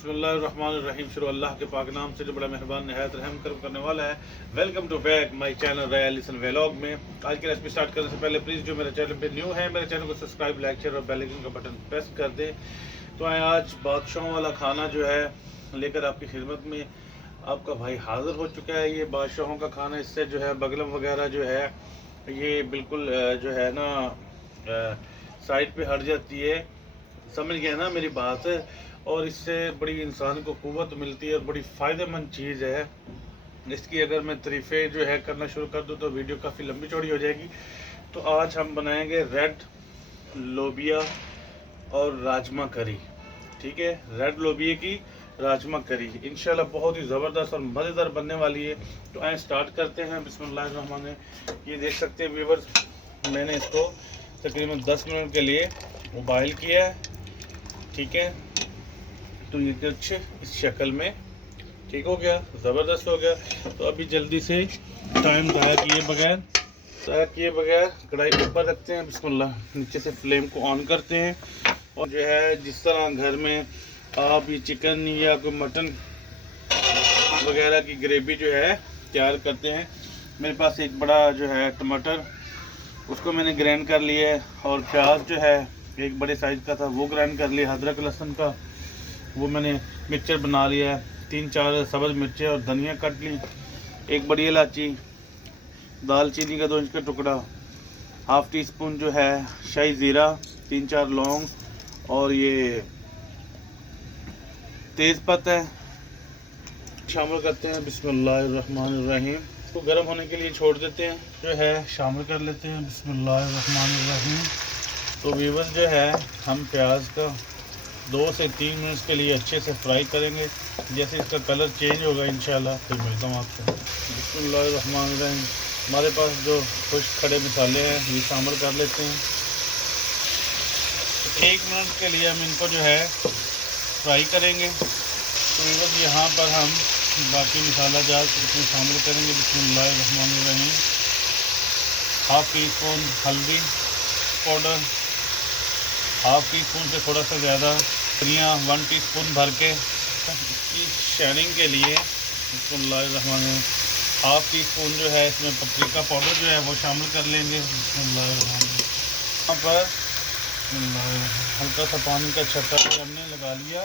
बिस्मिल्लाहिर्रहमानिर्रहीम। शुरू अल्लाह के पाक नाम से जो बड़ा मेहरबान नहायत रहम कर्म करने वाला है। Welcome to back my channel रया लिसन व्लॉग में। आज की रेसिपी स्टार्ट करने से पहले प्लीज़ जो मेरे चैनल पे न्यू है मेरे चैनल को सब्सक्राइब, लाइक, शेयर और बेल आइकन का बटन प्रेस कर दें। तो आज बादशाहों वाला खाना जो है लेकर आपकी खिदमत में आपका भाई हाजिर हो चुका है। ये बादशाहों का खाना, इससे जो है बगलम वगैरह जो है ये बिल्कुल जो है ना साइड पे हट जाती है। समझ गए ना मेरी बात। और इससे बड़ी इंसान को कुव्वत मिलती है और बड़ी फ़ायदेमंद चीज़ है। इसकी अगर मैं तारीफ़ें जो है करना शुरू कर दूँ तो वीडियो काफ़ी लंबी चौड़ी हो जाएगी। तो आज हम बनाएंगे रेड लोबिया और राजमा करी। ठीक है, रेड लोबिया की राजमा करी इंशाल्लाह बहुत ही ज़बरदस्त और मज़ेदार बनने वाली है। तो आए स्टार्ट करते हैं। बिस्मिल्लाहिर्रहमानिर्रहीम। ये देख सकते हैं व्यूअर्स, मैंने इसको तकरीबन 10 मिनट के लिए उबाइल किया है। ठीक है, तो ये कुछ इस शक्ल में ठीक हो गया, ज़बरदस्त हो गया। तो अभी जल्दी से टाइम ज़ाया किए बगैर कढ़ाई ऊपर रखते हैं। बिस्मिल्लाह, नीचे से फ्लेम को ऑन करते हैं। और जो है जिस तरह घर में आप ये चिकन या कोई मटन वगैरह की ग्रेवी जो है तैयार करते हैं, मेरे पास एक बड़ा जो है टमाटर उसको मैंने ग्राइंड कर लिया है। और प्याज जो है एक बड़े साइज़ का था वो ग्राइंड कर लिया। अदरक लहसुन का वो मैंने मिक्सचर बना लिया है। 3-4 सब्ज़ मिर्चें और धनिया काट ली। एक बड़ी इलायची, दालचीनी का 2 इंच का टुकड़ा, हाफ़ टी स्पून जो है शाही ज़ीरा, 3-4 लौंग और ये तेज़पत्ता शामिल करते हैं। बिस्मिल्लाहिर्रहमानिर्रहीम। इसको गर्म होने के लिए छोड़ देते हैं, जो है शामिल कर लेते हैं। बिस्मिल्लाहिर्रहमानिर्रहीम। तो व्यूअर्स जो है हम प्याज का 2 से 3 मिनट के लिए अच्छे से फ्राई करेंगे। जैसे इसका कलर चेंज होगा इंशाल्लाह फिर मिलता हूँ आपसे। बिस्मिल्लाहिर्रहमानिर्रहीम। हमारे पास जो खुश्क खड़े मसाले हैं ये शामिल कर लेते हैं। 1 मिनट के लिए हम इनको जो है फ्राई करेंगे। तो व्यूअर्स यहाँ पर हम बाकी मसाला जात इसमें शामिल करेंगे। बिस्मिल्लाहिर्रहमानिर्रहीम। हाफ़ टी स्पून हल्दी पाउडर, हाफ़ टी स्पून से थोड़ा सा ज़्यादा धनिया, 1 टीस्पून भर के इसकी शाइनिंग के लिए बिस्मिल्लाहिर्रहमानिर्रहीम हाफ़ टी स्पून जो है इसमें पपरिका पाउडर जो है वो शामिल कर लेंगे। बिस्मिल्लाहिर्रहमानिर्रहीम। यहाँ पर हल्का सा पानी का छत्ता भी हमने लगा लिया।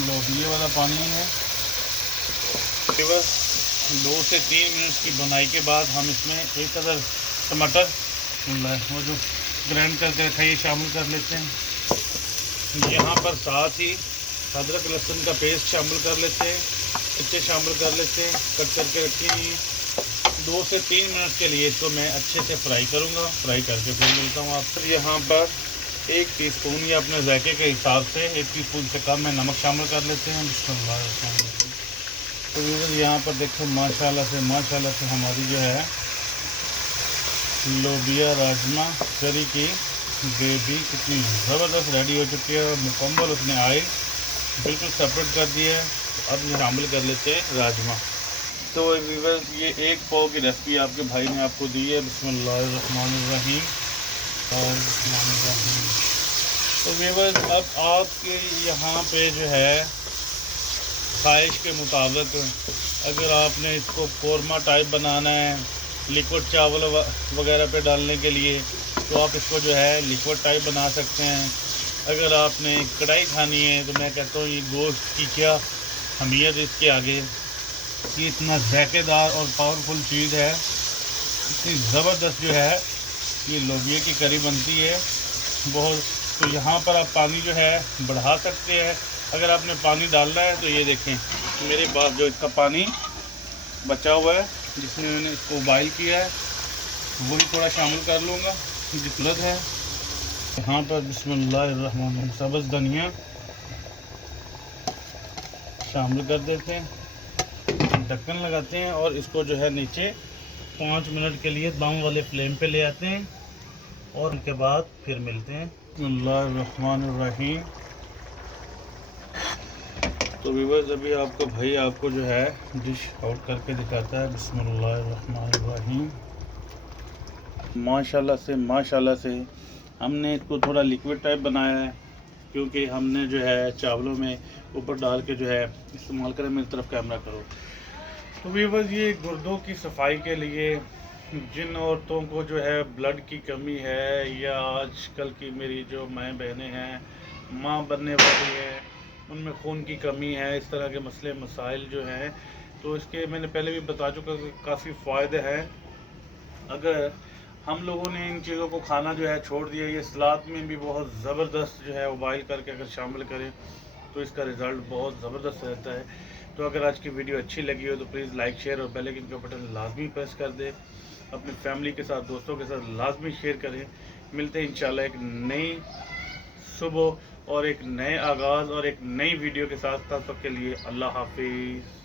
लोबिया वाला पानी है। केवल 2 से 3 मिनट की बनाई के बाद हम इसमें एक अदर टमाटर वो जो ग्राइंड करके रखा है शामिल कर लेते हैं। यहाँ पर साथ ही अदरक लहसुन का पेस्ट शामिल कर लेते हैं, मिर्चें शामिल कर लेते हैं, कट करके रखी हुई। 2 से 3 मिनट के लिए इसको मैं अच्छे से फ्राई करूँगा। फ्राई करके फिर मिलता हूँ आपसे। यहाँ पर 1 टीस्पून या अपने जायके के हिसाब से 1 टीस्पून से कम में नमक शामिल कर लेते हैं। तो यहाँ पर देखो माशाल्लाह से हमारी जो है लोबिया राजमा करी की ग्रेवी कितनी ज़बरदस्त रेडी हो चुकी है। मुकम्मल उसने ऑयल बिल्कुल सेपरेट कर दिया है। तो अब शामिल कर लेते हैं राजमा। तो व्यूअर्स ये 1 पाव की रेसिपी आपके भाई ने आपको दी है। बिस्मिल्लाहिर्रहमानिर्रहीम। तो व्यूअर्स अब आपके यहाँ पे जो है ख्वाहिश के मुताबिक अगर आपने इसको कोरमा टाइप बनाना है लिक्विड चावल वगैरह पे डालने के लिए तो आप इसको जो है लिक्विड टाइप बना सकते हैं। अगर आपने कढ़ाई खानी है तो मैं कहता हूँ ये गोश्त की क्या अहमियत इसके आगे। ये इतना जायकेदार और पावरफुल चीज़ है, इतनी ज़बरदस्त जो है ये लोबिया की करी बनती है बहुत। तो यहाँ पर आप पानी जो है बढ़ा सकते हैं। अगर आपने पानी डालना है तो ये देखें मेरे पास जो इसका पानी बचा हुआ है जिसमें मैंने इसको उबाइल किया है वही थोड़ा शामिल कर लूँगा जितना है। यहाँ पर बिस्मिल्लाहिर्रहमानिर्रहीम सब्ज़ धनिया शामिल कर देते हैं, ढक्कन लगाते हैं और इसको जो है नीचे 5 मिनट के लिए दम वाले फ्लेम पे ले आते हैं और उनके बाद फिर मिलते हैं। बिस्मिल्लाहिर्रहमानिर्रहीम। तो व्यूअर्स अभी आपको भाई आपको जो है डिश आउट करके दिखाता है। बिस्मिल्लाहिर्रहमानिर्रहीम। माशाल्लाह से हमने इसको थोड़ा लिक्विड टाइप बनाया है। क्योंकि हमने जो है चावलों में ऊपर डाल के जो है इस्तेमाल करें। मेरी तरफ कैमरा करो। तो व्यूअर्स, ये गुर्दों की सफाई के लिए जिन औरतों को जो है ब्लड की कमी है, या आजकल की मेरी जो माएँ बहनें हैं, माँ बनने वाली हैं, उनमें खून की कमी है, इस तरह के मसले मसाइल जो हैं, तो इसके मैंने पहले भी बता चुका कि काफ़ी फ़ायदे हैं। अगर हम लोगों ने इन चीज़ों को खाना जो है छोड़ दिया, ये सलाद में भी बहुत ज़बरदस्त जो है उबाइल करके अगर शामिल करें तो इसका रिज़ल्ट बहुत ज़बरदस्त रहता है। तो अगर आज की वीडियो अच्छी लगी हो तो प्लीज़ लाइक, शेयर और बेल आइकन का बटन लाजमी प्रेस कर दें। अपनी फैमिली के साथ, दोस्तों के साथ लाजमी शेयर करें। मिलते हैं इंशाल्लाह एक नई सुबह और एक नए आगाज़ और एक नई वीडियो के साथ। तब तक के लिए अल्लाह हाफिज़।